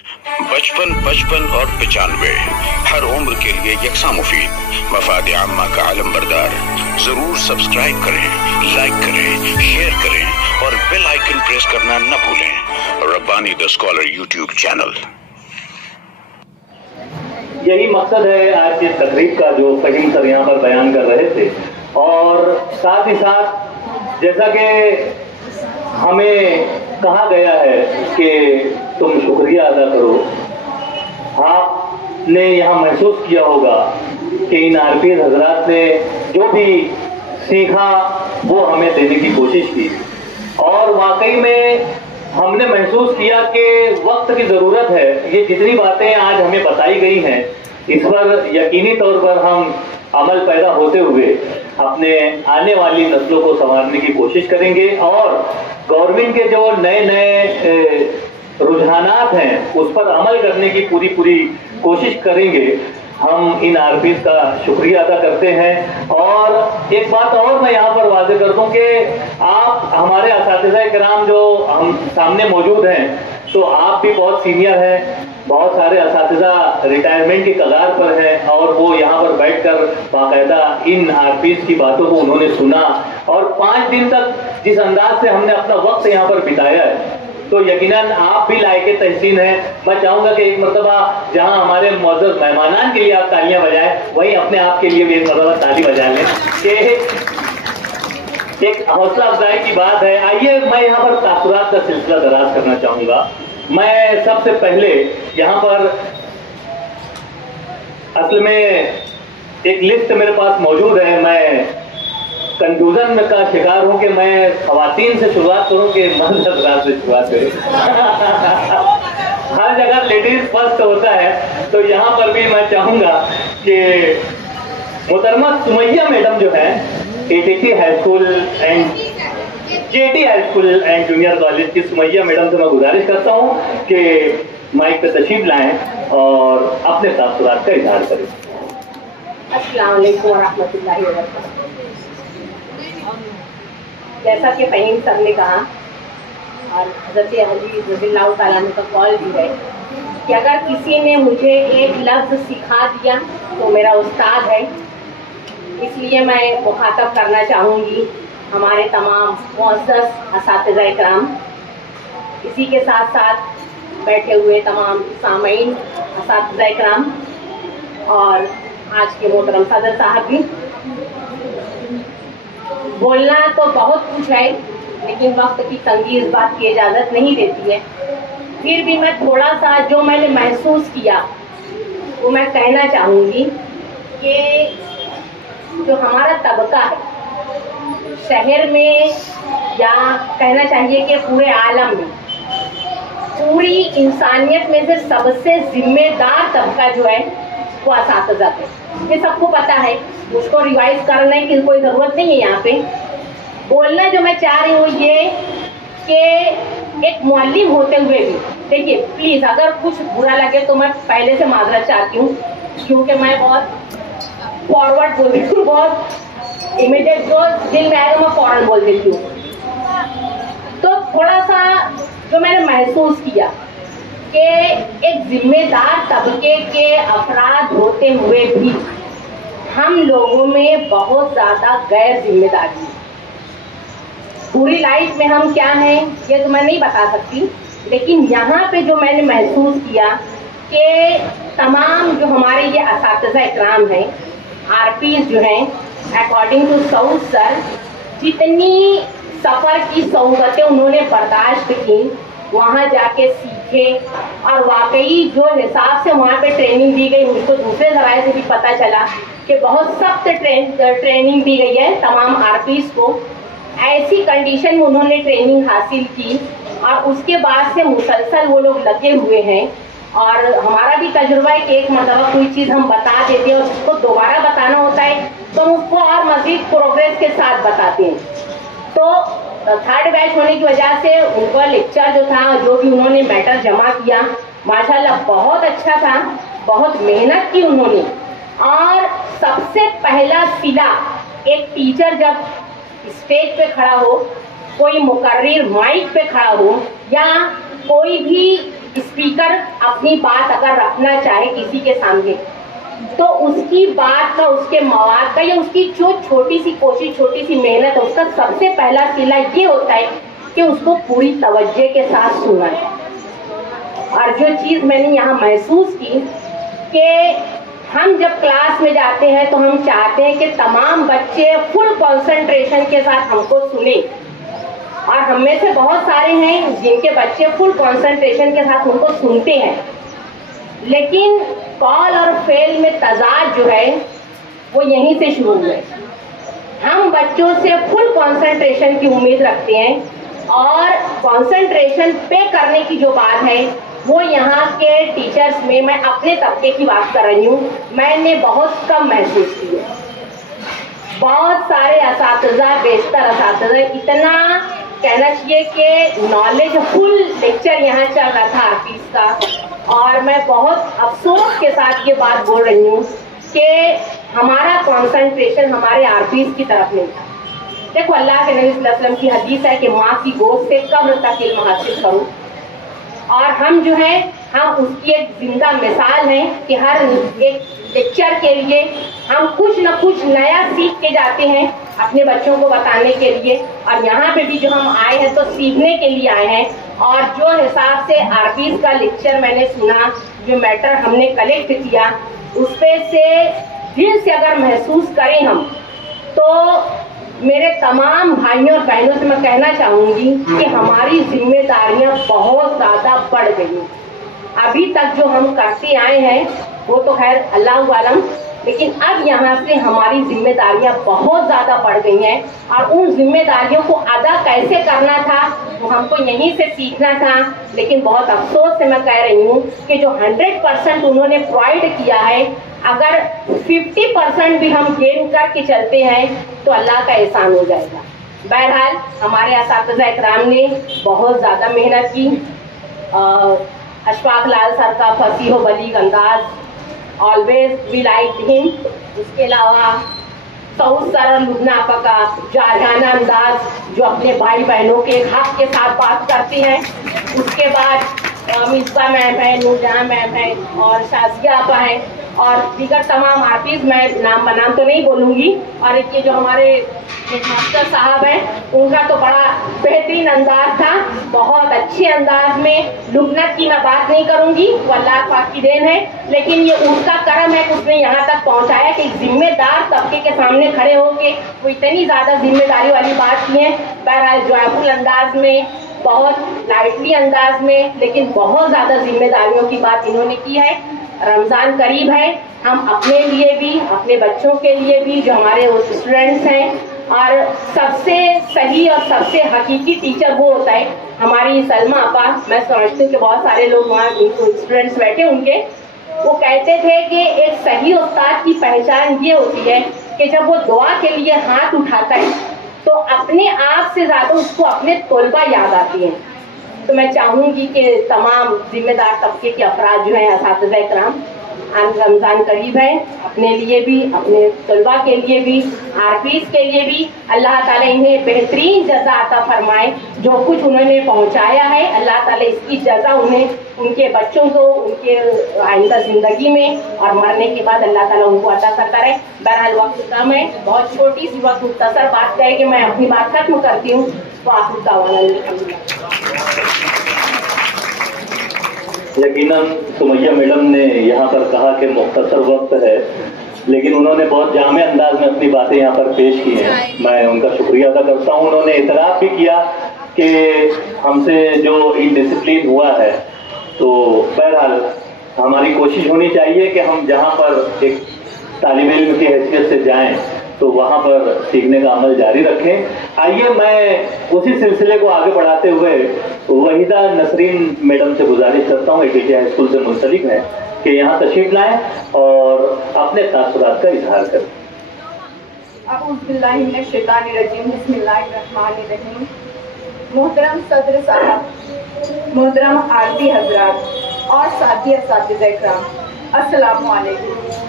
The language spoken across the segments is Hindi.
बचपन 55 और 95 हर उम्र के लिए यकसा मुफीद। मफाद आम्मा का आलम बरदार। जरूर सब्सक्राइब करें, लाइक करें, शेयर करें और बेल आइकन प्रेस करना न भूलें। Rabbani the scholar YouTube channel. यही मकसद है आज की तकरीब का जो फहीम सर यहाँ पर बयान कर रहे थे। और साथ ही साथ जैसा कि हमें कहा गया है कि तुम शुक्रिया अदा करो, आपने यहाँ महसूस किया होगा कि इन आरपीएस हजरात ने जो भी सीखा वो हमें देने की कोशिश की और वाकई में हमने महसूस किया कि वक्त की ज़रूरत है। ये जितनी बातें आज हमें बताई गई हैं इस पर यकीनी तौर पर हम अमल पैदा होते हुए अपने आने वाली नस्लों को संवारने की कोशिश करेंगे और गवर्नमेंट के जो नए नए रुझानात हैं उस पर अमल करने की पूरी कोशिश करेंगे। हम इन आरपीएस का शुक्रिया अदा करते हैं। और एक बात और मैं यहाँ पर वाज़ेह कर दूं कि आप हमारे असातिज़ा किराम जो हम सामने मौजूद हैं तो आप भी बहुत सीनियर हैं, बहुत सारे असातिज़ा रिटायरमेंट की कगार पर हैं और वो यहाँ पर बैठकर बाकायदा इन आरपीएस की बातों को उन्होंने सुना और 5 दिन तक जिस अंदाज से हमने अपना वक्त यहाँ पर बिताया है तो यकीनन आप भी लायके तहसीन हैं। मैं चाहूँगा कि एक मरतबा जहाँ हमारे मौजूद मेहमानान के लिए आप तालियां बजाएं वहीं अपने आप के लिए भी एक मरतबा ताली बजा लें कि एक हौसला अफजाई की बात है। आइए मैं यहाँ पर तासुरात का सिलसिला दराज करना चाहूँगा। मैं सबसे पहले यहाँ पर असल में एक लिस्ट मेरे पास मौजूद है। मैं कंफ्यूजन का शिकार हूं कि मैं खवातीन से शुरुआत करूं कि मर्द हज़रात से शुरुआत करूं। हर जगह लेडीज फर्स्ट होता है तो यहाँ पर भी मैं चाहूंगा कि मोहतरमा सुमैया मैडम जो है ATT high school and JT high school and junior college की सुमैया मैडम से मैं गुजारिश करता हूं कि माइक पे तशरीफ लाएं और अपने तासुरात का इजहार करें। अस्सलाम वालेकुम वरहमतुल्लाहि वबरकातुहू। जैसा कि फहीम सर ने कहा और हज़रत अली रज़ियल्लाहु ताला अन्हु का कॉल भी है कि अगर किसी ने मुझे एक लफ्ज़ सिखा दिया तो मेरा उस्ताद है। इसलिए मैं मुखातब करना चाहूँगी हमारे तमाम मुअज़्ज़ज़ असातिज़ा इकराम, इसी के साथ साथ बैठे हुए तमाम सामईन असातिज़ा इकराम और आज के मोहतरम सदर साहब भी। बोलना तो बहुत कुछ है लेकिन वक्त की तंगी इस बात की इजाज़त नहीं देती है। फिर भी मैं थोड़ा सा जो मैंने महसूस किया वो मैं कहना चाहूँगी कि जो हमारा तबका है शहर में या कहना चाहिए कि पूरे आलम में पूरी इंसानियत में से सबसे जिम्मेदार तबका जो है वो असातिज़ा है। ये सबको पता है, उसको रिवाइज करने की कोई ज़रूरत नहीं है। यहाँ पे बोलना जो मैं चाह रही हूँ ये कि एक मुअल्लिम होते हुए भी देखिए प्लीज़ अगर कुछ बुरा लगे तो मैं पहले से माजरत चाहती हूँ क्योंकि मैं बहुत फॉरवर्ड बोल देती हूँ, बहुत इमीडिएट जो दिल में आएगा मैं फौरन बोल देती हूँ। तो थोड़ा सा जो मैंने महसूस किया कि एक जिम्मेदार तबके के अफराद होते हुए भी हम लोगों में बहुत ज़्यादा गैर जिम्मेदारी है। पूरी लाइफ में हम क्या हैं ये तो मैं नहीं बता सकती, लेकिन यहाँ पे जो मैंने महसूस किया कि तमाम जो हमारे ये असातिज़ा इकराम हैं आरपीएस जो हैं अकॉर्डिंग टू सऊद सर जितनी सफ़र की सहूलतें उन्होंने बर्दाश्त की वहाँ जाके सीखे और वाकई जो हिसाब से वहाँ पे ट्रेनिंग दी गई मुझको दूसरे ज़राए से भी पता चला कि बहुत सख्त ट्रेनिंग दी गई है तमाम आरपीएस को। ऐसी कंडीशन में उन्होंने ट्रेनिंग हासिल की और उसके बाद से मुसलसल वो लोग लगे हुए हैं। और हमारा भी तजुर्बा है कि एक मरतबा कोई चीज़ हम बता देते हैं और उसको दोबारा बताना होता है तो उसको और मज़ीद प्रोग्रेस के साथ बताते हैं। तो थर्ड बैच होने की वजह से उनका लेक्चर जो था जो भी उन्होंने मैटर जमा किया माशाल्लाह बहुत अच्छा था, बहुत मेहनत की उन्होंने। और सबसे पहला सिला एक टीचर जब स्टेज पे खड़ा हो, कोई मुकर्रिर माइक पे खड़ा हो या कोई भी स्पीकर अपनी बात अगर रखना चाहे किसी के सामने, तो उसकी बात का, उसके मवाद का, या उसकी जो छोटी सी कोशिश, छोटी सी मेहनत है, उसका सबसे पहला सिला ये होता है कि उसको पूरी तवज्जो के साथ सुना है। और जो चीज़ मैंने यहाँ महसूस की कि हम जब क्लास में जाते हैं तो हम चाहते हैं कि तमाम बच्चे फुल कंसंट्रेशन के साथ हमको सुने, और हम में से बहुत सारे हैं जिनके बच्चे फुल कंसंट्रेशन के साथ उनको सुनते हैं, लेकिन कॉल और फेल में तजाद जो है वो यहीं से शुरू हुए। हम बच्चों से फुल कंसंट्रेशन की उम्मीद रखते हैं, और कंसंट्रेशन पे करने की जो बात है वो यहाँ के टीचर्स में, मैं अपने तबके की बात कर रही हूँ, मैंने बहुत कम महसूस की है। बहुत सारे असातिज़ा, बेशतर असातिज़ा, इतना कहना चाहिए कि नॉलेजफुल लेक्चर यहाँ चल रहा था आरपीस का, और मैं बहुत अफसोस के साथ ये बात बोल रही हूँ कि हमारा कंसंट्रेशन हमारे आरपीस की तरफ नहीं था। देखो, अल्लाह के नबी सल्लल्लाहु अलैहि वसल्लम की हदीस है कि माँ की गोद से कब्र तक इल्म हासिल करो, और हम जो है हम उसकी एक जिंदा मिसाल हैं कि हर एक लेक्चर के लिए हम कुछ न कुछ नया सीख के जाते हैं अपने बच्चों को बताने के लिए। और यहाँ पे भी जो हम आए हैं तो सीखने के लिए आए हैं, और जो हिसाब से आरपीस का लेक्चर मैंने सुना, जो मैटर हमने कलेक्ट किया, उस पे से दिल से अगर महसूस करें हम, तो मेरे तमाम भाइयों और बहनों से मैं कहना चाहूंगी कि हमारी जिम्मेदारियां बहुत ज्यादा बढ़ गई। अभी तक जो हम करते आए हैं वो तो खैर अल्लाह आलम, लेकिन अब यहाँ से हमारी जिम्मेदारियां बहुत ज्यादा बढ़ गई हैं, और उन जिम्मेदारियों को अदा कैसे करना था वो हमको यहीं से सीखना था। लेकिन बहुत अफसोस से मैं कह रही हूँ कि जो 100% उन्होंने प्रोवाइड किया है, अगर 50% भी हम गेन करके चलते हैं तो अल्लाह का एहसान हो जाएगा। बहरहाल हमारे असातिज़ा इकराम ने बहुत ज़्यादा मेहनत की। अशफाक लाल सर का फसीह व बलीग अंदाज, ऑलवेज वी लाइक हिम। उसके अलावा सऊद सर और लुबना आपा का जारहाना अंदाज, जो अपने भाई बहनों के हक के साथ बात करती हैं। उसके बाद मिसबा मैम है, नूरजहां मैम है, और शाजिया आपा है, और दीगर तमाम आर्टिस्ट, मैं नाम बनाम तो नहीं बोलूँगी। और एक ये जो हमारे मास्टर साहब हैं, उनका तो बड़ा बेहतरीन अंदाज था, बहुत अच्छे अंदाज में। लुबनत की मैं बात नहीं करूँगी, वो अल्लाह पाक की देन है, लेकिन ये उसका करम है कि उसने यहाँ तक पहुँचाया कि जिम्मेदार तबके के सामने खड़े होके वो इतनी ज़्यादा जिम्मेदारी वाली बात की है। बहरहाल जॉयफुल अंदाज में, बहुत लाइटली अंदाज में, लेकिन बहुत ज़्यादा जिम्मेदारियों की बात इन्होंने की है। रमज़ान करीब है, हम अपने लिए भी, अपने बच्चों के लिए भी, जो हमारे स्टूडेंट्स हैं, और सबसे सही और सबसे हकीकी टीचर वो होता है हमारी सलमा आपा। मैं समझती हूँ कि बहुत सारे लोग वहाँ स्टूडेंट्स बैठे उनके, वो कहते थे कि एक सही उस्ताद की पहचान ये होती है कि जब वो दुआ के लिए हाथ उठाता है तो अपने आप से ज़्यादा उसको अपने तलबा याद आती हैं। तो मैं चाहूँगी कि तमाम जिम्मेदार तबके के अफराद जो हैं, असातिज़ा इकराम, रमज़ान करीब है, अपने लिए भी, अपने तलबा के लिए भी, आरपीस के लिए भी, अल्लाह ताला इन्हें बेहतरीन जज़ा अता फरमाए। जो कुछ उन्होंने पहुँचाया है, अल्लाह ताला इसकी जज़ा उन्हें, उनके बच्चों को, उनके आइंदा ज़िंदगी में और मरने के बाद अल्लाह ताला उनको अता करता रहे। बहरहाल वक्त कम है, बहुत छोटी सी वक्त मुख्तसर बात कहे कि मैं अपनी बात खत्म करती हूँ। तो आप यकीनन सुमैया मैडम ने यहाँ पर कहा कि मुख्तसर वक्त है, लेकिन उन्होंने बहुत जामे अंदाज में अपनी बातें यहाँ पर पेश की हैं। मैं उनका शुक्रिया अदा करता हूँ। उन्होंने इतराफ़ भी किया कि हमसे जो इनडिसिप्लिन हुआ है, तो बहरहाल हमारी कोशिश होनी चाहिए कि हम जहाँ पर एक तालिब इल्म की हैसियत से जाएं तो वहाँ पर सीखने का अमल जारी रखें। आइए मैं उसी सिलसिले को आगे बढ़ाते हुए वहीदा नसरीन मैडम से गुजारिश करता हूँ, ATJ हाई स्कूल से मुंसलिक हैं, कि यहाँ तशरीफ लाएं और अपने तासुरात का इजहार करें। मोहतरम सदर साहब, मोहतरम आरती हजरात और साथी असातिज़ा इकराम, अस्सलामु अलैकुम।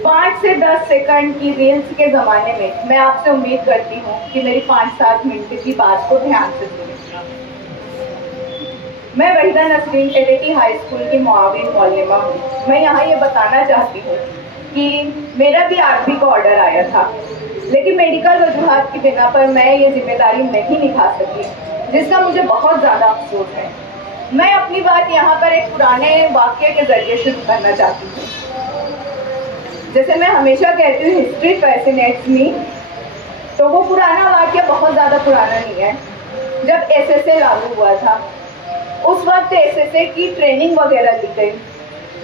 5 से 10 सेकंड की रील्स के ज़माने में मैं आपसे उम्मीद करती हूँ कि मेरी 5-7 मिनट की बात को ध्यान से सुनें। मैं वहीदा नसरीन एलएटी हाई स्कूल की मुआविन मौलमा हूँ। मैं यहाँ ये बताना चाहती हूँ कि मेरा भी आरपी का ऑर्डर आया था, लेकिन मेडिकल वजूहात की बिना पर मैं ये जिम्मेदारी नहीं निभा सकी, जिसका मुझे बहुत ज़्यादा अफसोस है। मैं अपनी बात यहाँ पर एक पुराने वाक़ये के जरिए शुरू करना चाहती हूँ। जैसे मैं हमेशा कहती हूँ, हिस्ट्री फैसिनेट्स मी, तो वो पुराना वाक़या बहुत ज़्यादा पुराना नहीं है। जब एसएसए लागू हुआ था, उस वक्त एसएसए की ट्रेनिंग वगैरह ली गई,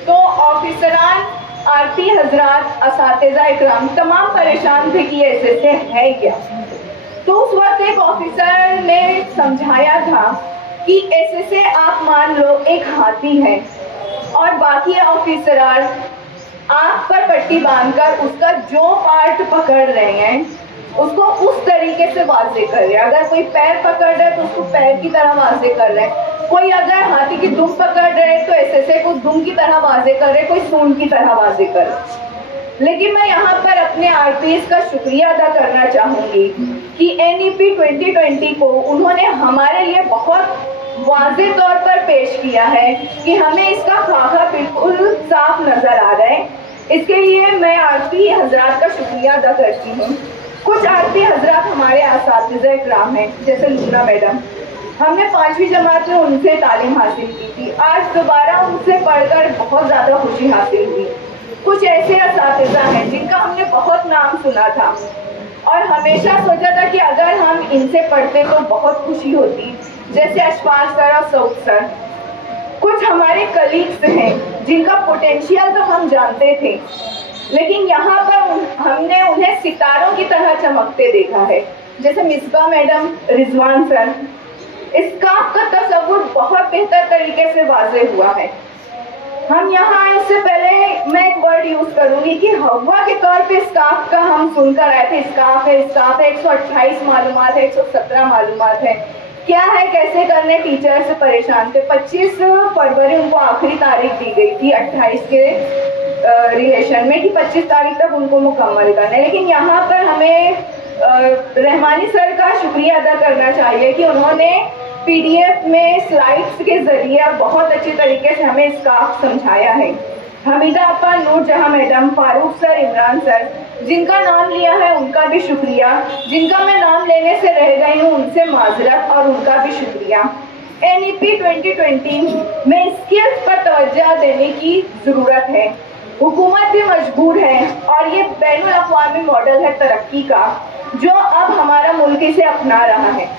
तो ऑफिसरान, आरपी हजरात, असातिज़ा इकराम तमाम परेशान थे कि एसएसए है क्या। तो उस वक्त एक ऑफिसर ने समझाया था कि एसएसए आप मान लो एक हाथी है और बाकी ऑफिसरान आँख पर पट्टी बांधकर उसका जो पार्ट पकड़ रहे हैं उसको उस तरीके से वाज़े कर रहे हैं। अगर कोई पैर पकड़ रहे हैं तो उसको पैर की तरह वाज़े कर रहे हैं, कोई अगर हाथी की दुम पकड़ रहे हैं तो एसएसए को दुम की तरह वाज़े कर रहे हैं, कोई सूंड की तरह वाज़े कर रहे हैं। लेकिन मैं यहाँ पर अपने आरपीएस का शुक्रिया अदा करना चाहूँगी कि एनईपी 2020 को उन्होंने हमारे लिए बहुत वाज़े तौर पर पेश किया है कि हमें इसका खाका बिल्कुल साफ नज़र आ रहा है। इसके लिए मैं आरपी हजरात का शुक्रिया अदा करती हूँ। कुछ आरपी हजरात हमारे असातिज़ा इकराम हैं, जैसे लूना मैडम, हमने 5वीं जमात में उनसे तालीम हासिल की थी। आज दोबारा उनसे पढ़कर बहुत ज़्यादा खुशी हासिल हुई। कुछ ऐसे असातिज़ा हैं जिनका हमने बहुत नाम सुना था और हमेशा सोचा था कि अगर हम इनसे पढ़ते तो बहुत खुशी होती, जैसे अशफाक सर और सऊद सर। कुछ हमारे कलीग्स हैं जिनका पोटेंशियल तो हम जानते थे, लेकिन यहाँ पर हमने उन्हें सितारों की तरह चमकते देखा है, जैसे Misbah madam, Rizwan sir. Scarf का तस्वुर बहुत बेहतर तरीके से वाज़े हुआ है। हम यहाँ इससे पहले मैं एक वर्ड यूज करूंगी कि हवा के तौर पे स्काफ का हम सुनकर आए थे। स्काफ है 128 मालूमात है, 117 मालूमात है, क्या है कैसे करने, टीचर से परेशान थे। 25 फरवरी उनको आखिरी तारीख दी गई थी 28 के रिलेशन में कि 25 तारीख तक उनको मुकम्मल करना है। लेकिन यहाँ पर हमें रहमानी सर का शुक्रिया अदा करना चाहिए कि उन्होंने पीडीएफ में स्लाइड्स के जरिए बहुत अच्छे तरीके से हमें इसका समझाया है। हमीदा अपा, नूर जहां madam, Farooq sir, Imran sir, जिनका नाम लिया है उनका भी शुक्रिया। जिनका मैं नाम लेने से रह गई हूँ उनसे माजरत और उनका भी शुक्रिया। एनईपी 2020 में स्किल्स पर तवज्जो देने की ज़रूरत है। हुकूमत भी मजबूर है और ये बैनुल अक़वामी मॉडल है तरक्की का, जो अब हमारा मुल्क इसे अपना रहा है।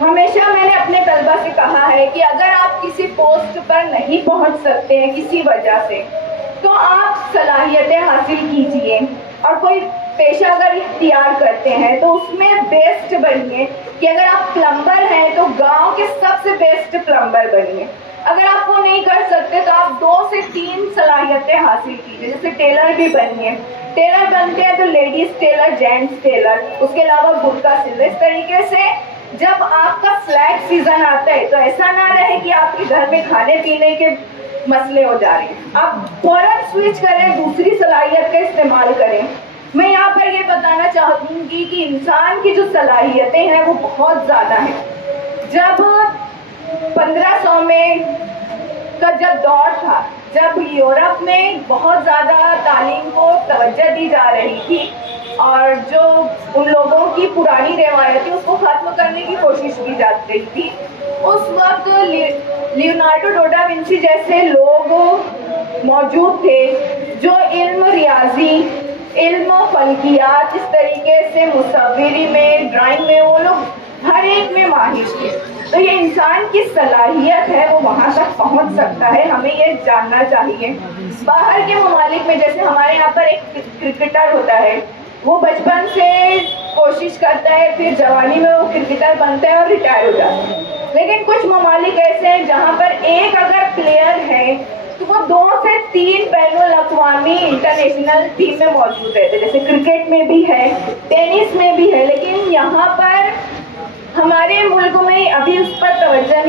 हमेशा मैंने अपने तलबा से कहा है कि अगर आप किसी पोस्ट पर नहीं पहुंच सकते हैं किसी वजह से, तो आप सलाहियतें हासिल कीजिए और कोई पेशा अगर इख्तियार करते हैं तो उसमें बेस्ट बनिए। कि अगर आप प्लम्बर हैं तो गांव के सबसे बेस्ट प्लम्बर बनिए। अगर आप वो नहीं कर सकते तो आप 2 से 3 सलाहियतें हासिल कीजिए। जैसे टेलर भी बनिए, टेलर बनते हैं तो लेडीज टेलर, जेंट्स टेलर, उसके अलावा बुर्का सिल। इस तरीके से जब आपका फ्लैट सीजन आता है तो ऐसा ना रहे कि आपके घर में खाने पीने के मसले हो जा रहे हैं, आप फौरन स्विच करें, दूसरी सलाहियत का इस्तेमाल करें। मैं यहाँ पर ये बताना चाहूँगी कि इंसान की जो सलाहियतें हैं वो बहुत ज़्यादा हैं। जब 1500 में का जब दौर था, जब यूरोप में बहुत ज़्यादा तालीम को तवज्जो दी जा रही थी और जो उन लोगों की पुरानी रिवायत थी उसको ख़त्म करने की कोशिश की जा रही थी, उस वक्त लियोनार्डो डा विंची जैसे लोग मौजूद थे जो इल्म रियाजी, इल्म फल्कियात, इस तरीके से मुसव्विरी में, ड्राइंग में, वो लोग हर एक में माहिर थे। तो ये इंसान की सलाहियत है, वो वहाँ तक पहुँच सकता है, हमें ये जानना चाहिए। बाहर के ममालिक में जैसे हमारे यहाँ पर एक क्रिकेटर होता है, वो बचपन से कोशिश करता है, फिर जवानी में वो क्रिकेटर बनता है और रिटायर हो जाता है। लेकिन कुछ ममालिक ऐसे हैं जहाँ पर एक अगर प्लेयर है तो वो 2 से 3 बैनुल अक़वामी इंटरनेशनल टीम में मौजूद रहते, जैसे क्रिकेट में भी है, टेनिस में भी है। लेकिन यहाँ पर हमारे मुल्क में अभी उस पर तवज्जो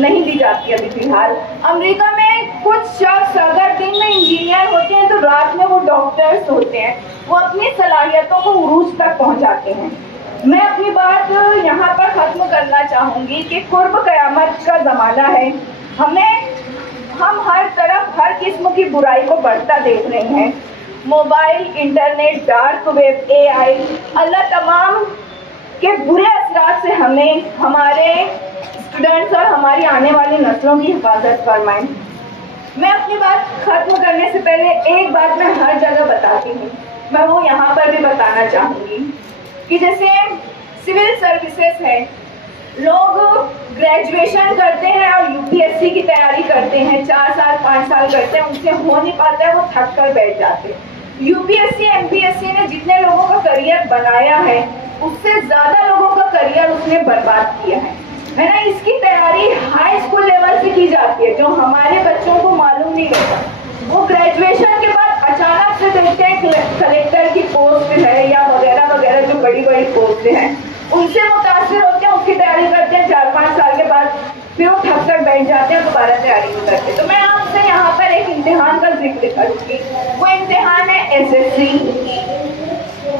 नहीं दी जाती अभी फिलहाल। अमेरिका में कुछ शख्स अगर दिन में इंजीनियर होते हैं तो रात में वो डॉक्टर्स होते हैं, वो अपनी सलाहियतों को उरूज तक पहुंचाते हैं। मैं अपनी बात यहाँ पर ख़त्म करना चाहूँगी कि कुर्ब क़यामत का ज़माना है। हम हर तरफ हर किस्म की बुराई को बढ़ता देख रहे हैं। Mobile, internet, dark web, AI, अल्लाह तमाम के बुरे असरात से हमें, हमारे स्टूडेंट्स और हमारी आने वाली नस्लों की हिफाजत फरमाएं। मैं अपनी बात ख़त्म करने से पहले एक बात मैं हर जगह बताती हूँ, मैं वो यहाँ पर भी बताना चाहूँगी कि जैसे सिविल सर्विसेज है, लोग ग्रेजुएशन करते हैं और UPSC की तैयारी करते हैं, 4 साल 5 साल करते हैं, उनसे हो नहीं पाता है, वो थक कर बैठ जाते हैं। UPSC MPSC ने जितने लोगों का करियर बनाया है उससे ज़्यादा लोगों का करियर उसने बर्बाद किया है ना। इसकी तैयारी हाई स्कूल लेवल से की जाती है, जो हमारे बच्चों को मालूम नहीं रहता। वो ग्रेजुएशन के बाद अचानक से देखते हैं कलेक्टर की पोस्ट है या वगैरह वगैरह जो बड़ी बड़ी पोस्ट हैं, उनसे मुतासिर होते हैं, उसकी तैयारी करते हैं, 4-5 साल के बाद फिर वो थक कर बैठ जाते हैं, दोबारा तैयारी नहीं करते। तो मैं आपसे यहाँ पर एक इम्तिहान का जिक्र करूँगी, वो इम्तिहान है SSC।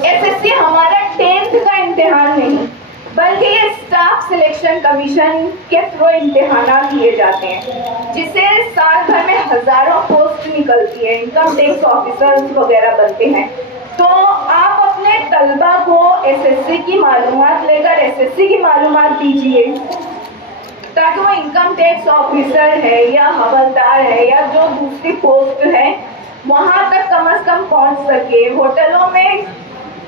SSC हमारा 10th का इम्तिहान नहीं, बल्कि ये स्टाफ सिलेक्शन कमीशन के थ्रू इम्तिहान किए जाते हैं, जिससे साल भर में हजारों पोस्ट निकलती है, इनकम टैक्स ऑफिसर्स वगैरह बनते हैं। तो आप अपने तलबा को SSC की मालूमात लेकर SSC की मालूमात दीजिए, ताकि वो इनकम टैक्स ऑफिसर है या हवलदार है या जो दूसरी पोस्ट है वहाँ तक कम से कम पहुँच सके। होटलों में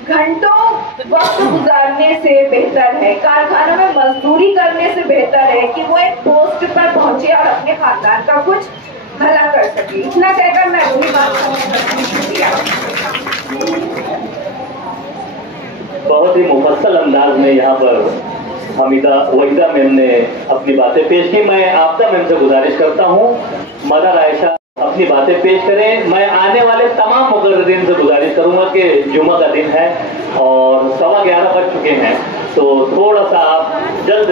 घंटों वक्त गुजारने से बेहतर है, कारखानों में मजदूरी करने से बेहतर है कि वो एक पोस्ट पर पहुंचे और अपने खानदान का कुछ भला कर सके। इतना कहकर मैं अपनी बात बहुत ही मुफस्सल अंदाज में यहाँ पर वहीदा मैम ने अपनी बातें पेश की। मैं आपदा मैम से गुजारिश करता हूँ मदर आयशा अपनी बातें पेश करें। मैं आने वाले तमाम मुकर्ररीन से गुजारिश करूंगा कि जुम्मा का दिन है और 11:15 बज चुके हैं, तो थोड़ा सा आप जल्द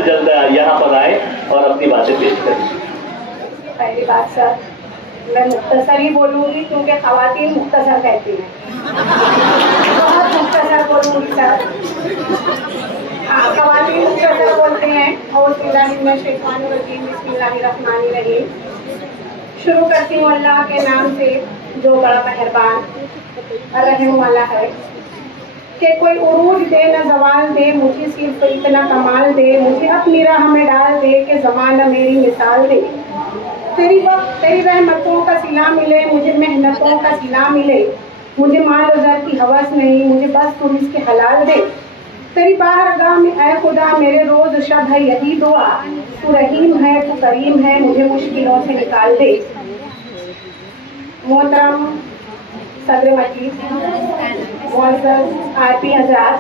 यहाँ पर आए और अपनी बातें पेश करें। पहली बात सर, मैं मुख्तसर ही बोलूँगी क्योंकि ख़वातीन मुख्तसर कहती हैं। बहुत मुख्तसर बोलूँगी सर। हाँ, ख़वातीन मुख्तसर बोलते हैं। और बिस्मिल्लाहिर्रहमानिर्रहीम। शुरू करती हूँ अल्लाह के नाम से जो बड़ा मेहरबान और रहम वाला है, कि कोई उरूज दे न जवाल दे, मुझे सिर्फ इतना कमाल दे, मुझे अपनी राह में डाल दे कि ज़माना मेरी मिसाल दे। तेरी रहमतों का सिला मिले, मुझे मेहनतों का सिला मिले, मुझे माल ज़र की हवस नहीं, मुझे बस तू इसके हलाल दे। तेरी बारगाह में ऐ खुदा मेरे रोज़ शब है यही दुआ, तू रहीम है तू करीम है, मुझे मुश्किलों से निकाल दे। मोहतरम सदर मजलिस, मुअज़्ज़ज़ RP हज़रात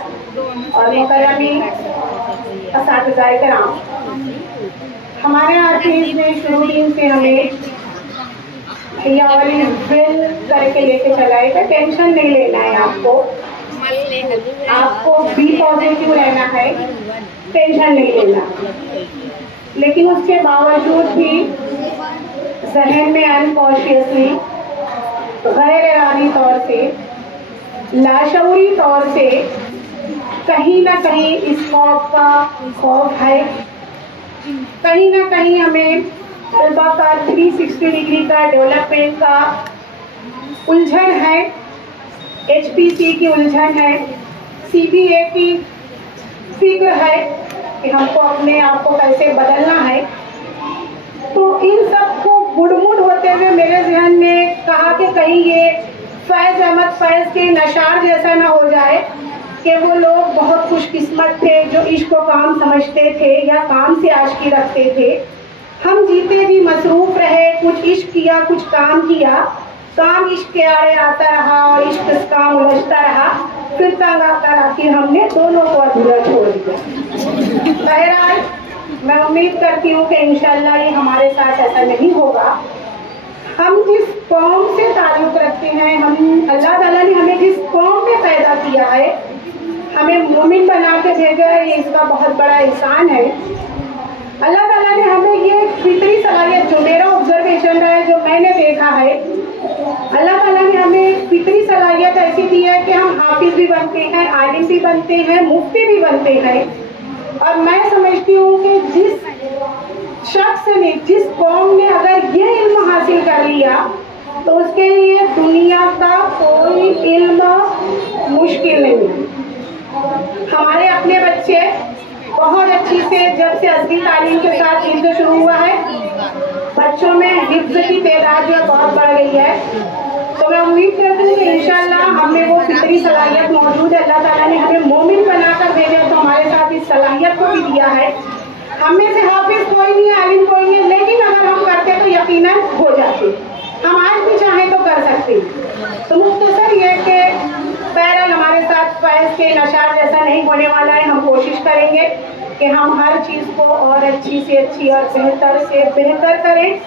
और मुकर्रमी असातिज़ाए किराम, हमारे RPs ने शुरू से हमें या वाली बिल करके लेके चलाए थे। टेंशन नहीं लेना है आपको बी पॉजिटिव रहना है, टेंशन नहीं लेना। लेकिन उसके बावजूद भी जहन में अनकॉन्शियसली, गैर इरादी तौर से, लाशऊरी तौर से कहीं ना कहीं इस खौफ है, कहीं ना कहीं हमें तलबा का 360 डिग्री का डेवलपमेंट का उलझन है, HPC की उलझन है, CBA की फिक्र है कि हमको अपने आप को कैसे बदलना है। तो इन सब को गुड़मुड़ होते हुए मेरे जहन में कहा कि कहीं ये फैज़ अहमद फैज़ के नशार जैसा ना हो जाए कि वो लोग बहुत खुशकिस्मत थे जो इश्क को काम समझते थे या काम से आशिकी रखते थे। हम जीते जी मसरूफ़ रहे, कुछ इश्क किया कुछ काम किया, काम इश्क के आड़े आता रहा और इश्क काम उलझता रहा, फिर तंग आकर आखिर हमने दोनों को अधूरा छोड़ दिया। बहरहाल मैं उम्मीद करती हूँ कि इंशाअल्लाह ये हमारे साथ ऐसा नहीं होगा। हम जिस कौम से ताल्लुक़ रखते हैं, हम अल्लाह ताला ने हमें जिस कौम में पैदा किया है, हमें मोमिन बना के भेजा है, ये इसका बहुत बड़ा एहसान है। अल्लाह ताला ने हमें ये फितरी सलाहियत, जो मेरा ऑब्जर्वेशन है, जो मैंने देखा है, अल्लाह ताला ने हमें फितरी सलाहियत ऐसी होती है कि हम हाफिज भी बनते हैं, आलिम भी बनते हैं, मुफ्ती भी बनते हैं। और मैं समझती हूँ कि जिस शख्स ने, जिस कौम ने अगर ये इल्म हासिल कर लिया तो उसके लिए दुनिया का कोई इल्म मुश्किल नहीं है। हमारे अपने बच्चे बहुत अच्छी से, जब से असली तालीम के साथ हिफ्ज़ शुरू हुआ है, बच्चों में हिफ्ज़ की तादाद जो बहुत बढ़ गई है। तो मैं उम्मीद करती हूँ कि इंशाअल्लाह हमें वो फितरी सलाहियत मौजूद है। अल्लाह ताला ने हमें मोमिन बनाकर भेजा तो हमारे साथ इस सलाहियत को भी दिया है। हम में से हाफिज कोई नहीं है, आलिम कोई नहीं है, लेकिन अगर हम करते तो यकीनन हो जाते। हम आज भी चाहें तो कर सकते। तो मुख्तसर ये कि पैरल हमारे साथ फैज़ के नशार जैसा नहीं होने वाला है। हम कोशिश करेंगे कि हम हर चीज़ को और अच्छी से अच्छी और बेहतर से बेहतर करें,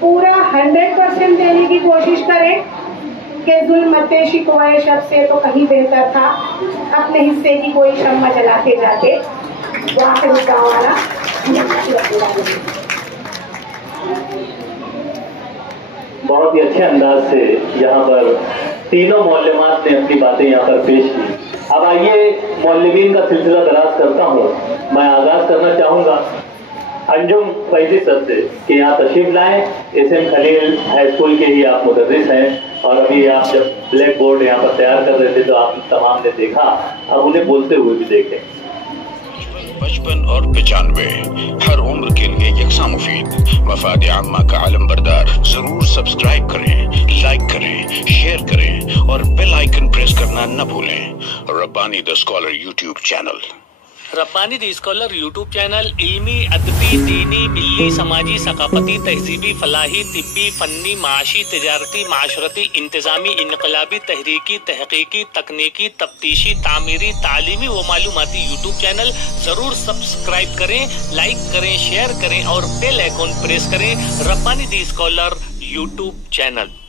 पूरा 100% देने की कोशिश करें कि जुल्मते शिकवाए शब से तो कहीं बेहतर था अपने हिस्से की कोई शम्मा जलाते जाते। बहुत ही अच्छे अंदाज से यहाँ पर तीनों मौलमात ने अपनी बातें यहाँ पर पेश की। अब आइए मौलवीन का सिलसिला दराज करता हूँ। मैं आगाज करना चाहूँगा अंजुम फैजी सर से कि यहाँ तशरीफ लाएं। SM खलील हाई स्कूल के ही आप मुदर्रिस हैं और अभी आप जब ब्लैक बोर्ड यहाँ पर तैयार कर रहे थे तो आप तमाम ने देखा, अब उन्हें बोलते हुए भी देखें। 55 और 95 हर उम्र के लिए यकसा मुफीद मफाद आम्मा का आलम बरदार। जरूर सब्सक्राइब करें, लाइक करें, शेयर करें और बेल आइकन प्रेस करना न भूलें। Rabbani the scholar YouTube channel. Rabbani the scholar YouTube channel इल्मी, अदबी, दीनी, मिल्ली, समाजी, सकाफती, तहजीबी, फलाही, तिब्बी, फन्नी, माशी, तिजारती, माशरती, इंतजामी, इनकलाबी, तहरीकी, तहकीकी, तकनीकी, तफ्तीशी, तामीरी, तालीमी व मालूमाती यूट्यूब चैनल जरूर सब्सक्राइब करें, लाइक करें, शेयर करें और बेल आइकन प्रेस करें। Rabbani the scholar YouTube channel.